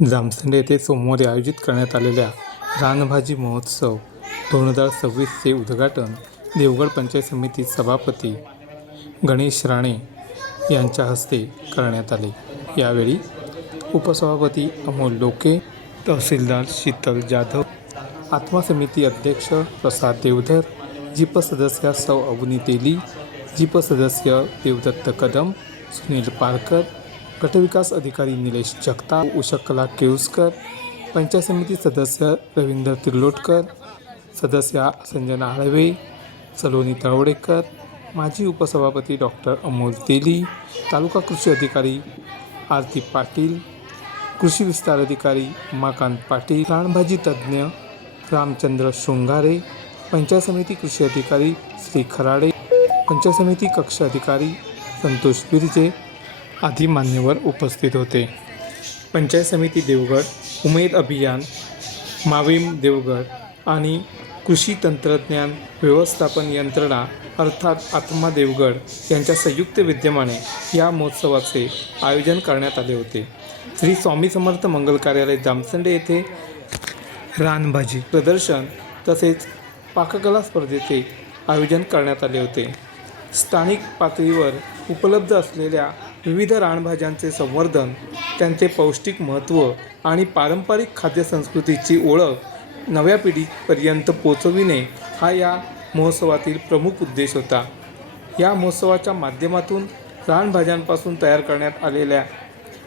जामसंडे येथे सोमवारी आयोजित करण्यात आलेल्या रानभाजी महोत्सव 2026चे उद्घाटन देवगड पंचायत समिती सभापती गणेश राणे यांच्या हस्ते करण्यात आले। यावेळी उपसभापती अमोल लोके, तहसीलदार शीतल जाधव, आत्मा समिती अध्यक्ष प्रसाद देवधर, जिप सदस्य सौ अवनी तेली, जिप सदस्य देवदत्त कदम, सुनील पारकर, गटविकास अधिकारी निलेश जगताप, उषकला केळुसकर, पंचायत समिती सदस्य रवींद्र तिर्लोटकर, सदस्य संजना आळवे, सलोनी तळवडेकर, माजी उपसभापती डॉक्टर अमोल तेली, तालुका कृषी अधिकारी आरती पाटील, कृषी विस्तार अधिकारी उमाकांत पाटील, रानभाजी तज्ज्ञ रामचंद्र शृंगारे, पंचायत समिती कृषी अधिकारी श्री खराडे, पंचायत समिती कक्ष अधिकारी संतोष बिर्जे आदी मान्यवर उपस्थित होते। पंचायत समिती देवगड, उमेद अभियान, माविम देवगड आणि कृषी तंत्रज्ञान व्यवस्थापन यंत्रणा अर्थात आत्मा देवगड यांच्या संयुक्त विद्यमाने या महोत्सवाचे आयोजन करण्यात आले होते। श्री स्वामी समर्थ मंगल कार्यालय जामसंडे येथे रानभाजी प्रदर्शन तसेच पाककला स्पर्धेचे आयोजन करण्यात आले होते। स्थानिक पातळीवर उपलब्ध असलेल्या विविध रानभाज्यांचे संवर्धन, त्यांचे पौष्टिक महत्त्व आणि पारंपरिक खाद्यसंस्कृतीची ओळख नव्या पिढीपर्यंत पोचविणे हा या महोत्सवातील प्रमुख उद्देश होता। या महोत्सवाच्या माध्यमातून रानभाज्यांपासून तयार करण्यात आलेल्या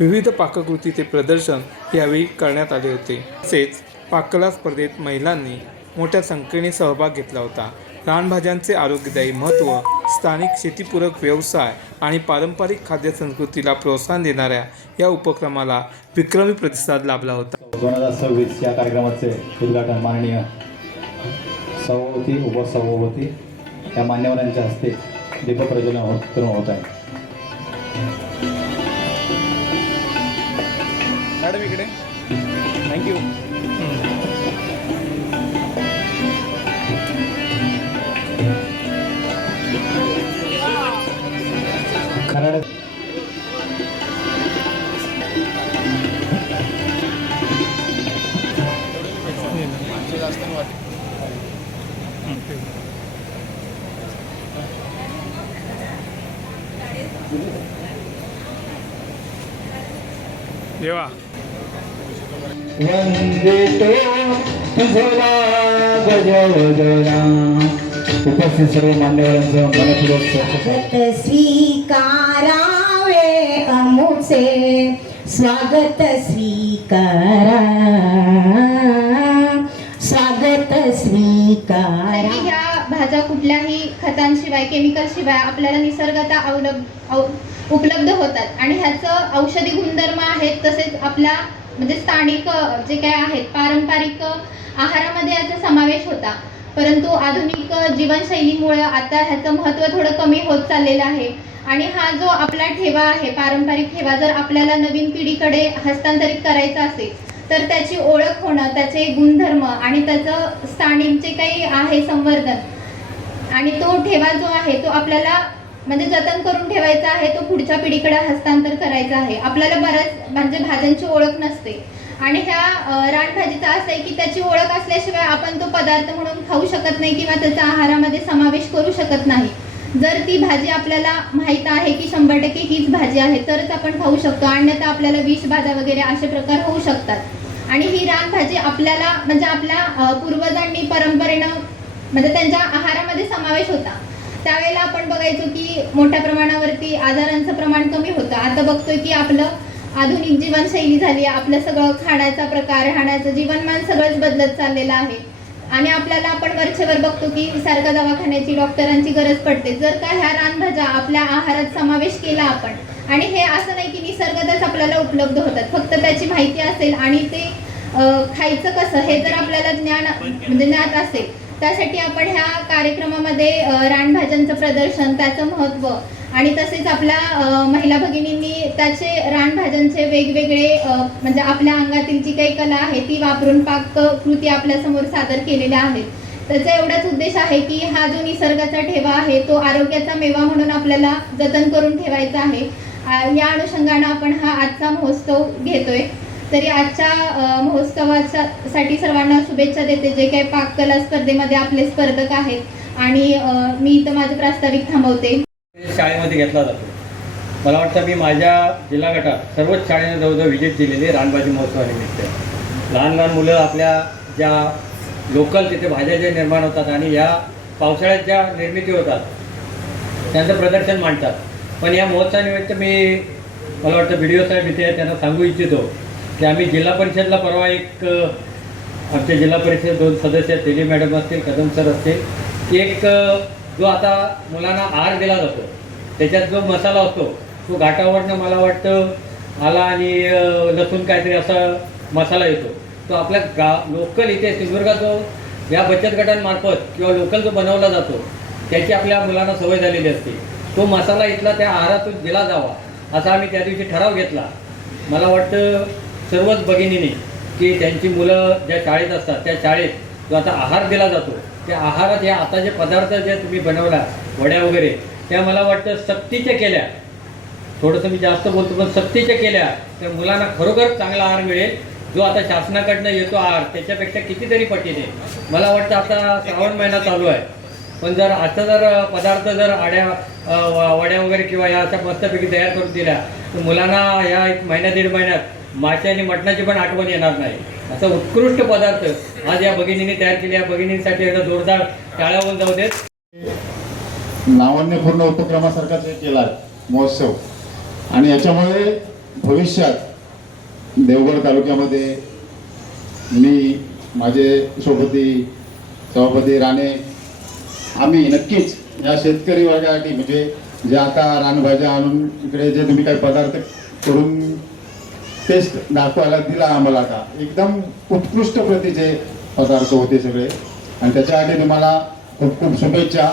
विविध पाककृतीचे प्रदर्शन यावेळी करण्यात आले होते। तसेच पाककला स्पर्धेत महिलांनी मोठ्या संख्येने सहभाग घेतला होता। रानभाज्यांचे आरोग्यदायी महत्त्व, स्थानिक शेतीपूरक व्यवसाय आणि पारंपरिक खाद्यसंस्कृतीला प्रोत्साहन देणाऱ्या या उपक्रमाला विक्रमी प्रतिसाद लाभला होता। 2026 या कार्यक्रमाचे उद्घाटन माननीय सभापती, उपसभापती या मान्यवरांच्या हस्ते दीपक प्रज्वलन करून होत आहे। मॅडम इकडे, थँक्यू। खराडे देवा वंदे तो तुझला गजवदना। उपस्थित सर्व मान्यवरांचं मनपूर्वक स्वागत स्वीकारावे अमुचे, स्वागत स्वीकारा, स्वागत स्वीकारा। ह्या भाज्या कुठल्याही खतांशिवाय, केमिकलशिवाय आपल्याला निसर्गतः उपलब्ध होतात आणि ह्याचं औषधी गुणधर्म आहेत। तसेच आपल्या म्हणजे स्थानिक जे काय आहेत पारंपरिक आहारामध्ये याचा समावेश होता, परंतु आधुनिक जीवनशैलीमुळे आता ह्याचं महत्त्व थोडं कमी होत चाललेलं आहे। आणि हा जो आपला ठेवा आहे, पारंपरिक ठेवा, जर आपल्याला नवीन पिढीकडे हस्तांतरित करायचा असेल तर त्याची ओळख होणं, त्याचे गुणधर्म आणि त्याचं स्थानिक जे काही आहे संवर्धन आणि तो ठेवा जो आहे तो आपल्याला म्हणजे जतन करून ठेवायचा आहे, तो पुढच्या पिढीकडे हस्तांतर करायचा आहे। आपल्याला बऱ्याच म्हणजे भाज्यांची ओळख नसते आणि ह्या रानभाजीचा असं आहे की त्याची ओळख असल्याशिवाय आपण तो पदार्थ म्हणून खाऊ शकत नाही किंवा त्याचा आहारामध्ये समावेश करू शकत नाही। जर ती भाजी आपल्याला माहीत आहे की 100% हीच भाजी आहे तरच आपण खाऊ शकतो, अन्यथा आपल्याला विषबाधा वगैरे असे प्रकार होऊ शकतात। आणि ही रानभाजी आपल्याला म्हणजे आपल्या पूर्वजांनी परंपरेनं म्हणजे त्यांच्या आहारामध्ये समावेश होता। त्यावेळेला आपण बघायचो की मोठ्या प्रमाणावरती आजारांचं प्रमाण कमी होतं। आता बघतोय की आपलं आधुनिक जीवनशैली झाली, आपलं सगळं खाण्याचा प्रकार, राहण्याचं जीवनमान सगळंच बदलत चाललेलं आहे आणि आपल्याला आपण वरचेवर बघतो की सारखं दवाखान्याची, डॉक्टरांची गरज पडते। जर का ह्या रानभाज्या आपल्या आहारात समावेश केला आपण आणि हे असं नाही की निसर्गतच आपल्याला उपलब्ध होतात, फक्त त्याची माहिती असेल आणि ते खायचं कसं हे जर आपल्याला ज्ञात असेल, त्यासाठी आपण ह्या कार्यक्रमामध्ये रानभाज्यांचं प्रदर्शन, त्याचं महत्त्व आणि तसेच आपल्या महिला भगिनींनी त्याचे रानभाज्यांचे वेगवेगळे म्हणजे आपल्या अंगातील जी काही कला आहे ती वापरून पाककृती आपल्यासमोर सादर केलेल्या आहेत। त्याचा एवढाच उद्देश आहे की हा जो निसर्गाचा ठेवा आहे तो आरोग्याचा मेवा म्हणून आपल्याला जतन करून ठेवायचा आहे। या अनुषंगाने आपण हा आजचा महोत्सव घेतोय। तरी आजच्या महोत्सवासाठी सर्वांना शुभेच्छा देते, जे काही पाककला स्पर्धेमध्ये आपले स्पर्धक आहेत. आणि मी इथं माझे प्रास्ताविक थांबवते. शाळेमध्ये घेतला जातो. मला वाटतं मी माझ्या जिल्हा गटात सर्वच शाळेने जवळजवळ व्हिजिट दिलेली रानभाजी महोत्सवानिमित्त. लहान लहान मुलं आपल्या ज्या लोकल तिथे भाज्या ज्या निर्माण होतात आणि या पावसाळ्यात ज्या निर्मिती होतात त्यांचं प्रदर्शन मांडतात. पण या महोत्सवानिमित्त मला वाटतं व्हिडिओ साहेब इथे त्यांना सांगू इच्छितो की आम्ही जिल्हा परिषदला परवा एक आमच्या जिल्हा परिषद 2 सदस्य तेली मॅडम असतील, कदम सर असतील, की एक जो आता मुलांना आहार दिला जातो त्याच्यात जो मसाला असतो तो घाटावरनं मला वाटतं आला आणि लसूण काहीतरी असा मसाला येतो. तो आपल्या लोकल इथे सिंधुदुर्गात जो या बचत गटांमार्फत किंवा लोकल जो बनवला जातो त्याची आपल्या मुलांना सवय झालेली असते. तो मसाला इथला त्या आहारातून दिला जावा असा आम्ही त्या दिवशी ठराव घेतला. मला वाटतं सर्वच भगिनींनी की त्यांची मुलं ज्या शाळेत असतात त्या शाळेत जो आता आहार दिला जातो त्या आहारात या आता जे पदार्थ जे तुम्ही बनवला वड्या वगैरे त्या मला वाटतं सक्तीच्या केल्या, थोडंसं मी जास्त बोलतो पण सक्तीच्या केल्या तर मुलांना खरोखर चांगला आहार मिळेल. जो आता शासनाकडनं येतो आहार त्याच्यापेक्षा कितीतरी पटीने. मला वाटतं आता श्रावण महिना चालू आहे पण जर आता जर पदार्थ जर वड्या वगैरे किंवा या अशा मस्तपैकी तयार करून दिल्या तर मुलांना या 1-1.5 महिन्यात मासे आणि मटणाची पण आठवण येणार नाही. असा उत्कृष्ट पदार्थ आज या भगिनींनी तयार केले. या भगिनींसाठी एकदा जोरदार टाळ्या होऊन जाऊ देत. नाविन्यपूर्ण उपक्रमासारखाच हे केला आहे महोत्सव आणि याच्यामुळे भविष्यात देवगड तालुक्यामध्ये मी, माझे सोबती सभापती राणे, आम्ही नक्कीच या शेतकरी वर्गासाठी म्हणजे जे आता रानभाज्या आणून इकडे जे तुम्ही काही पदार्थ करून टेस्ट दाखवायला दिला आम्हाला, आता एकदम उत्कृष्ट प्रतीचे पदार्थ होते सगळे आणि त्याच्यासाठी तुम्हाला खूप खूप शुभेच्छा.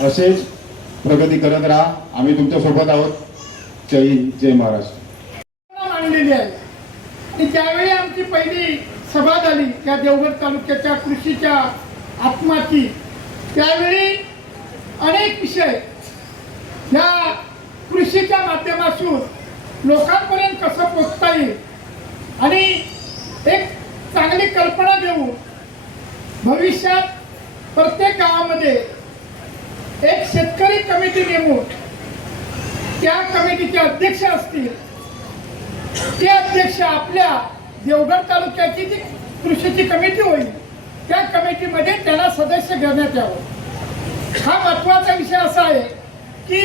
असेच प्रगती करत राहा. आम्ही तुमच्यासोबत आहोत. जय हिंद, जय महाराष्ट्र. मांडलेली आहे आणि ज्यावेळी आमची पहिली सभा झाली त्या देवगड तालुक्याच्या कृषीच्या आत्माची, त्यावेळी अनेक विषय या कृषीच्या माध्यमातून लोकांपर्यंत कसं पोचता येईल आणि एक चांगली कल्पना देऊन भविष्यात प्रत्येक गावामध्ये एक शेतकरी कमिटी नेमून त्या कमिटीचे अध्यक्ष असतील. ते अध्यक्ष आपल्या देवगड तालुक्याची जी कृषीची कमिटी होईल त्या कमिटीमध्ये त्यांना सदस्य घेण्यात यावं. हा महत्त्वाचा विषय असा आहे की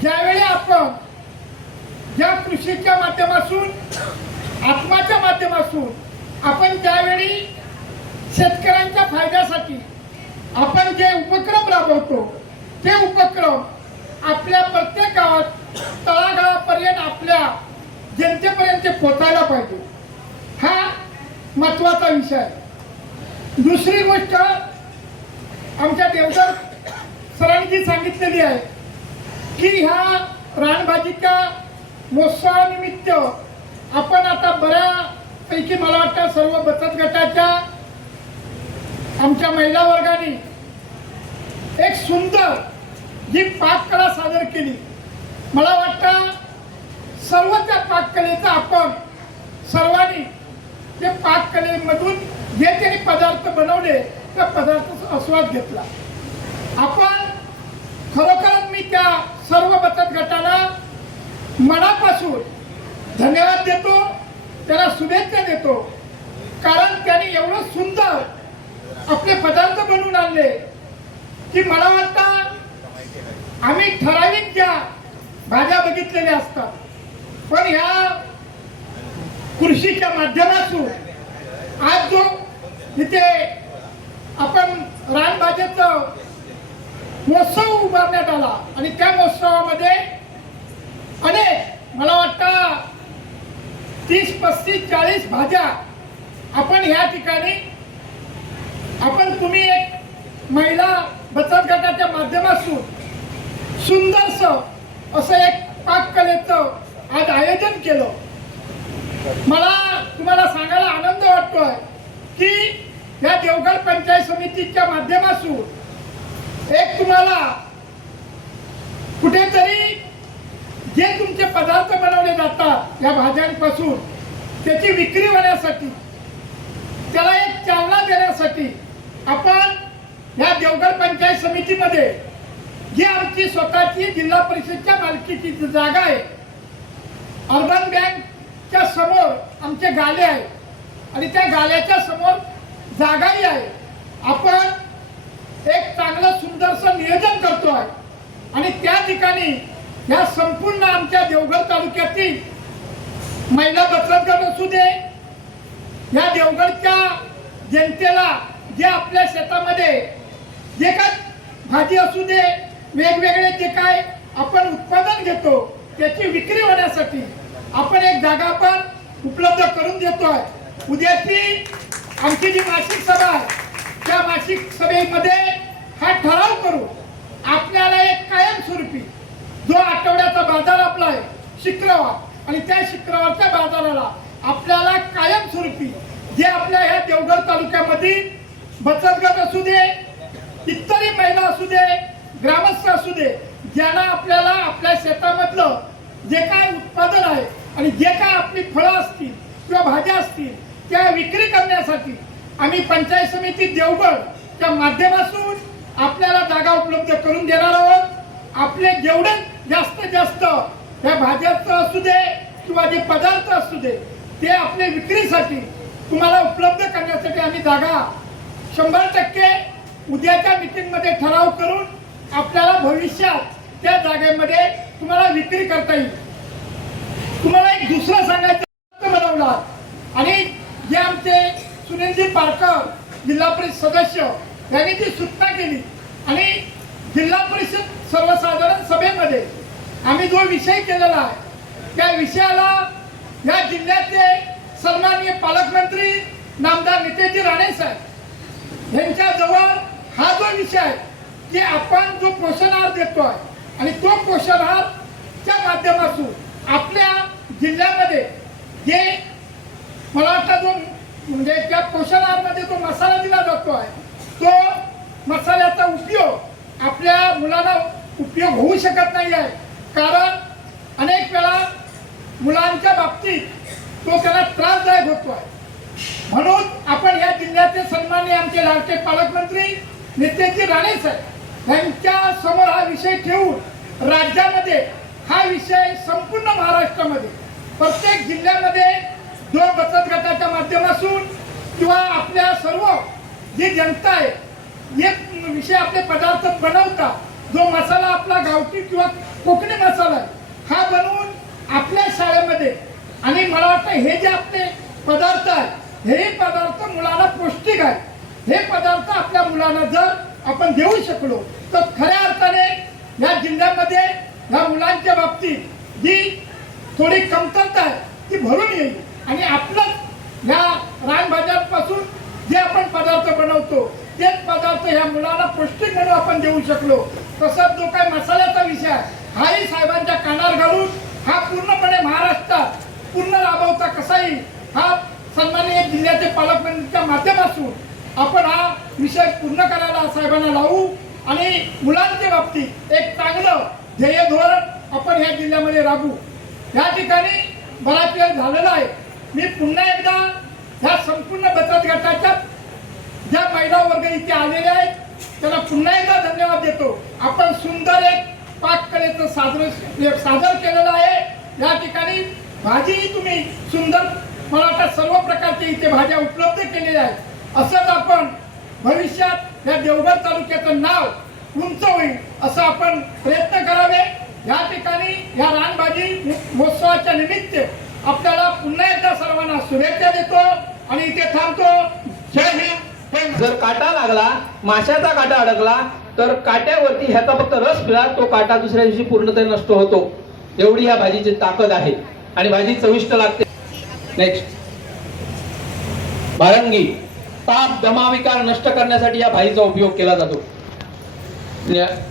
ज्यावेळी आपण ज्या कृषीच्या माध्यमातून आत्माच्या माध्यमातून आपण ज्यावेळी शेतकऱ्यांच्या फायद्यासाठी आपण जे उपक्रम राबवतो ते उपक्रम आपल्या प्रत्येक गावात तळागाळापर्यंत आपल्या जनतेपर्यंत पोचायला पाहिजे. हा महत्त्वाचा विषय आहे. दुसरी गोष्ट आमच्या देवगड सरांनी जी सांगितलेली आहे की ह्या रानभाजीच्या महोत्सवानिमित्त आपण आता बऱ्यापैकी मला वाटतं सर्व बचत गटाच्या आमच्या महिला वर्गाने एक सुंदर जी पाककला सादर केली. मला वाटतं सर्व त्या पाककलेचा आपण सर्वांनी ते पाककलेमधून जे त्यांनी पदार्थ बनवले त्या पदार्थाचा आस्वाद घेतला. आपण खरोखरच मी त्या सर्व बचत गटांना मनापासून धन्यवाद देतो, त्यांना शुभेच्छा देतो. कारण त्यांनी एवढं सुंदर आपले पदार्थ बनवून आणले की मला वाटतं आम्ही ठराविक ज्या भाज्या बघितलेल्या असतात पण ह्या कृषीच्या माध्यमातून आज जो इथे आपण रानभाज्याचं महोत्सव उभारण्यात आला आणि त्या महोत्सवामध्ये अनेक मला वाटतं 30, 35, 40 भाज्या आपण ह्या ठिकाणी तुम्ही एक महिला बचत गटाच्या माध्यमातून सुंदरसं असं एक पाककलेचं आज आयोजन केलं. मला तुम्हाला सांगायला आनंद वाटतोय की या देवगड पंचायत समितीच्या माध्यमातून एक तुम्हाला कुठेतरी जे तुमचे पदार्थ बनवले जातात या भाज्यांपासून त्याची विक्री होण्यासाठी, त्याला एक चालना देण्यासाठी आपण या देवगड पंचायत समितीमध्ये जी आमची स्वतःची जिल्हा परिषदच्या मालकीची जागा आहे, अर्बन बँकच्या समोर आमचे गाले आहे आणि त्या गाल्याच्या समोर जागाही आहे. आपण एक चांगलं सुंदरसं नियोजन करतो आहे आणि त्या ठिकाणी या संपूर्ण आमच्या देवगड तालुक्यातील महिला बचत गट असू दे, या देवगडच्या जनतेला जे आपल्या शेतामध्ये जे काय भाजी असू दे, वेगवेगळे जे काय आपण उत्पादन घेतो त्याची विक्री होण्यासाठी आपण एक जागा पण उपलब्ध करून देतो आहे. उद्याची आमची जी मासिक सभा आहे, त्या मासिक सभेमध्ये हा ठराव करू आपल्याला एक कायमस्वरूपी जो आठवड्याचा बाजार आपला आहे शुक्रवार, आणि त्या शुक्रवारच्या बाजाराला आपल्याला कायमस्वरूपी जे आपल्या ह्या देवगड तालुक्यामध्ये बचत गट असू दे, इतरही महिला असू दे, ग्रामस्थ असू दे, ज्यांना आपल्याला आपल्या शेतामधलं जे काय उत्पादन आहे आणि जे काय आपली फळं असतील किंवा भाज्या असतील त्या विक्री करण्यासाठी आम्ही पंचायत समिती देवगडच्या माध्यमातून आपल्याला जागा उपलब्ध करून देणार आहोत. आपले जेवढे जास्तीत जास्त त्या भाज्याचं असू दे किंवा जे पदार्थ असू दे ते आपल्या विक्रीसाठी तुम्हाला उपलब्ध करण्यासाठी आम्ही जागा 100% उद्याच्या मीटिंगमध्ये ठराव करून आपल्याला भविष्यात त्या जागेमध्ये तुम्हाला विक्री करता येईल. तुम्हाला एक दुसरं सांगायचं बनवला आणि जे आमचे सुनीलजी पारकर जिल्हा परिषद सदस्य यांनी ती सूचना केली आणि जिल्हा परिषद सर्वसाधारण सभेमध्ये आम्ही जो विषय केलेला आहे त्या विषयाला या जिल्ह्याचे सन्माननीय पालकमंत्री नामदार नितेशजी राणे साहेब यांच्याजवळ हा जो विषय आहे की आपण जो पोषण आहार देतो आहे आणि तो पोषण आहारच्या माध्यमातून आपल्या जिल्ह्यामध्ये जे मला वाटतं जो म्हणजे त्या पोषण आहारमध्ये जो मसाला दिला जातो आहे तो मसाल्याचा उपयोग आपल्या मुलांना उपयोग होऊ शकत नाही आहे, कारण अनेक वेळा मुलांच्या बाबतीत तो त्याला त्रासदायक होतो आहे. म्हणून आपण या जिल्ह्याचे सन्माननीय आमचे लाडके पालकमंत्री नितेशजी राणे साहेब यांच्या समोर हा विषय ठेवून राज्यामध्ये हा विषय संपूर्ण महाराष्ट्रामध्ये प्रत्येक जिल्ह्यामध्ये जो बचत गटाच्या माध्यमातून किंवा आपल्या सर्व जी जनता आहे हे विषय आपले पदार्थ बनवतात, जो मसाला आपला गावठी किंवा कोकणी मसाला आहे हा बनवून आपल्या शाळेमध्ये, आणि मला वाटतं हे जे आपले पदार्थ आहेत हे पदार्थ मुलांना पौष्टिक आहे, हे पदार्थ आपल्या मुलांना जर आपण देऊ शकलो तर खऱ्या अर्थाने या जिल्ह्यामध्ये या मुलांच्या बाबतीत जी थोडी कमतरता आहे ती भरून येईल आणि आपलं या रानभाज्यांपासून जे आपण पदार्थ बनवतो तेच पदार्थ ह्या मुलांना पौष्टिक म्हणून आपण देऊ शकलो. तसंच जो काही मसाल्याचा विषय आहे हाही साहेबांच्या कानावर घालून हा पूर्णपणे महाराष्ट्रात पूर्ण राबवता कसा येईल हा सन्माननीय जिल्ह्याचे पालकमंत्र्यांच्या माध्यमातून आपण हा विषय पूर्ण करायला साहेबांना लावू आणि मुलांच्या बाबतीत एक चांगलं ध्येय धोरण आपण ह्या जिल्ह्यामध्ये राबवू. या ठिकाणी बराच वेळ झालेला आहे. मी पुन्हा एकदा ह्या संपूर्ण बचत गटाच्या ज्या महिला वर्ग इथे आलेले आहेत त्यांना पुन्हा एकदा धन्यवाद देतो. आपण सुंदर एक पाककलेचं सादर केलेलं आहे. या ठिकाणी भाजीही तुम्ही सुंदर मला वाटतं सर्व प्रकारचे इथे भाज्या उपलब्ध केलेल्या आहेत. असंच आपण भविष्यात या देवगड तालुक्याचं नाव उंच होईल असं आपण प्रयत्न करावे. या ठिकाणी या रानभाजी महोत्सवाच्या निमित्त आपल्याला पुन्हा एकदा सर्वांना शुभेच्छा देतो आणि इथे थांबतो. जय हिंद. जर काटा लागला, माशाचा काटा अडकला तर काट्यावरती ह्याचा फक्त रस पिला तो काटा दुसऱ्या दिवशी पूर्णतः नष्ट होतो. एवढी ह्या भाजीची ताकद आहे आणि भाजी चविष्ट लागते. नेक्स्ट, भारंगी. ताप दमा विकार नष्ट करण्यासाठी या भाजीचा उपयोग केला जातो.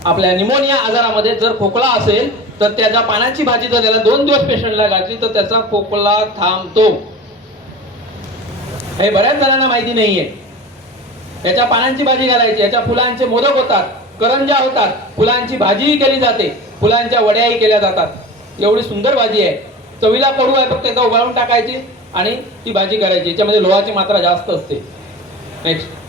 आपल्या निमोनिया आजारामध्ये जर खोकला असेल तर त्याच्या पानाची भाजी जर त्याला 2 दिवस पेशंटला घातली तर त्याचा खोकला थांबतो. हे बऱ्याच जणांना माहिती नाहीये. याच्या पानांची भाजी घालायची, याच्या फुलांचे मोदक होतात, करंजा होतात, फुलांची भाजीही केली जाते, फुलांच्या वड्याही केल्या जातात. एवढी सुंदर भाजी आहे. चवीला कडू आहे, फक्त एकदा उगाळून टाकायची आणि ती भाजी करायची. याच्यामध्ये लोहाची मात्रा जास्त असते. नेक्स्ट.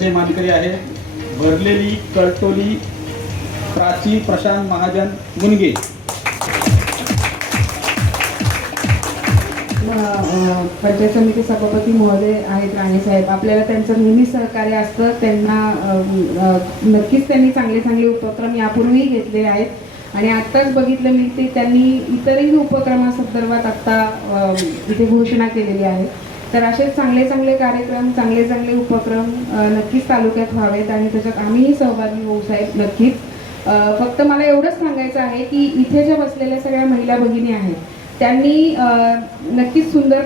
चे मानकरी आहे भरलेली कळतोली प्राची प्रशांत महाजन मुनगे. पंचायत समिती सभापती महोदय आहेत राणे साहेब, आपल्याला त्यांचं नेहमी सहकार्य असतं. त्यांना नक्कीच त्यांनी चांगले चांगले उपक्रम यापूर्वी घेतले आहेत आणि आत्ताच बघितलं मी ते त्यांनी इतरही उपक्रमासंदर्भात आत्ता इथे घोषणा केलेली आहे. तर असेच चांगले चांगले कार्यक्रम, चांगले चांगले उपक्रम नक्कीच तालुक्यात व्हावेत आणि त्याच्यात आम्हीही सहभागी होऊ साहेब, नक्कीच. फक्त मला एवढंच सांगायचं आहे की इथे ज्या बसलेल्या सगळ्या महिला भगिनी आहेत त्यांनी नक्कीच सुंदर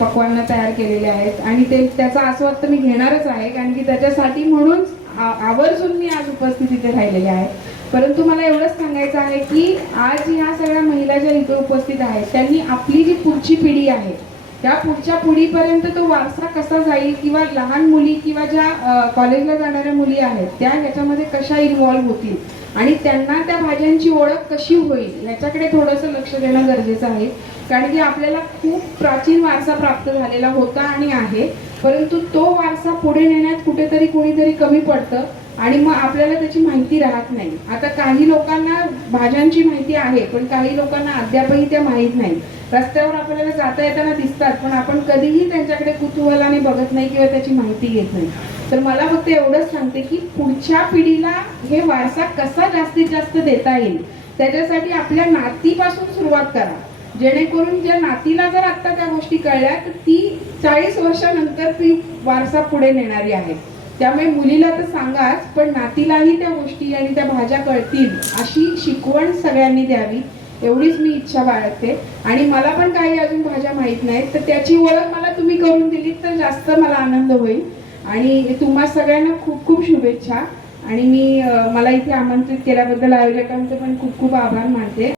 पक्वान्न तयार केलेले आहेत आणि त्याचा आस्वाद तर मी घेणारच आहे, कारण की त्याच्यासाठी म्हणून आवर्जून मी आज उपस्थित इथे राहिलेले आहे. परंतु मला एवढंच सांगायचं आहे की आज ह्या सगळ्या महिला ज्या इथे उपस्थित आहेत त्यांनी आपली जी पुढची पिढी आहे त्या पुढच्या पिढीपर्यंत तो वारसा कसा जाईल किंवा लहान मुली किंवा ज्या कॉलेजला जाणाऱ्या मुली आहेत त्या ह्याच्यामध्ये कशा इन्व्हॉल्व्ह होतील आणि त्यांना त्या भाज्यांची ओळख कशी होईल याच्याकडे थोडंसं लक्ष देणं गरजेचं आहे. कारण की आपल्याला खूप प्राचीन वारसा प्राप्त झालेला होता आणि आहे, परंतु तो वारसा पुढे नेण्यात कुठेतरी कोणीतरी कमी पडतं आणि मग आपल्याला त्याची माहिती राहत नाही. आता काही लोकांना भाज्यांची माहिती आहे पण काही लोकांना अद्यापही त्या माहीत नाही. रस्त्यावर आपल्याला जाता येताना दिसतात पण आपण कधीही त्यांच्याकडे कुतूहलाने बघत नाही किंवा त्याची माहिती घेत नाही. तर मला फक्त एवढंच सांगते की पुढच्या पिढीला हे वारसा कसा जास्तीत जास्त देता येईल त्याच्यासाठी आपल्या नातीपासून सुरुवात करा, जेणेकरून ज्या नातीला जर आत्ता त्या गोष्टी कळल्या तर ती 40 वर्षानंतर ती वारसा पुढे नेणारी आहे. त्यामुळे मुलीला तर सांगाच पण नातीलाही त्या गोष्टी आणि त्या भाज्या कळतील अशी शिकवण सगळ्यांनी द्यावी, एवढीच मी इच्छा बाळगते. आणि मला पण काही अजून भाज्या माहीत नाहीत तर त्याची ओळख मला तुम्ही करून दिलीत तर जास्त मला आनंद होईल. आणि तुम्हा सगळ्यांना खूप खूप शुभेच्छा आणि मी मला इथे आमंत्रित केल्याबद्दल आयोजकांचे पण खूप खूप आभार मानते.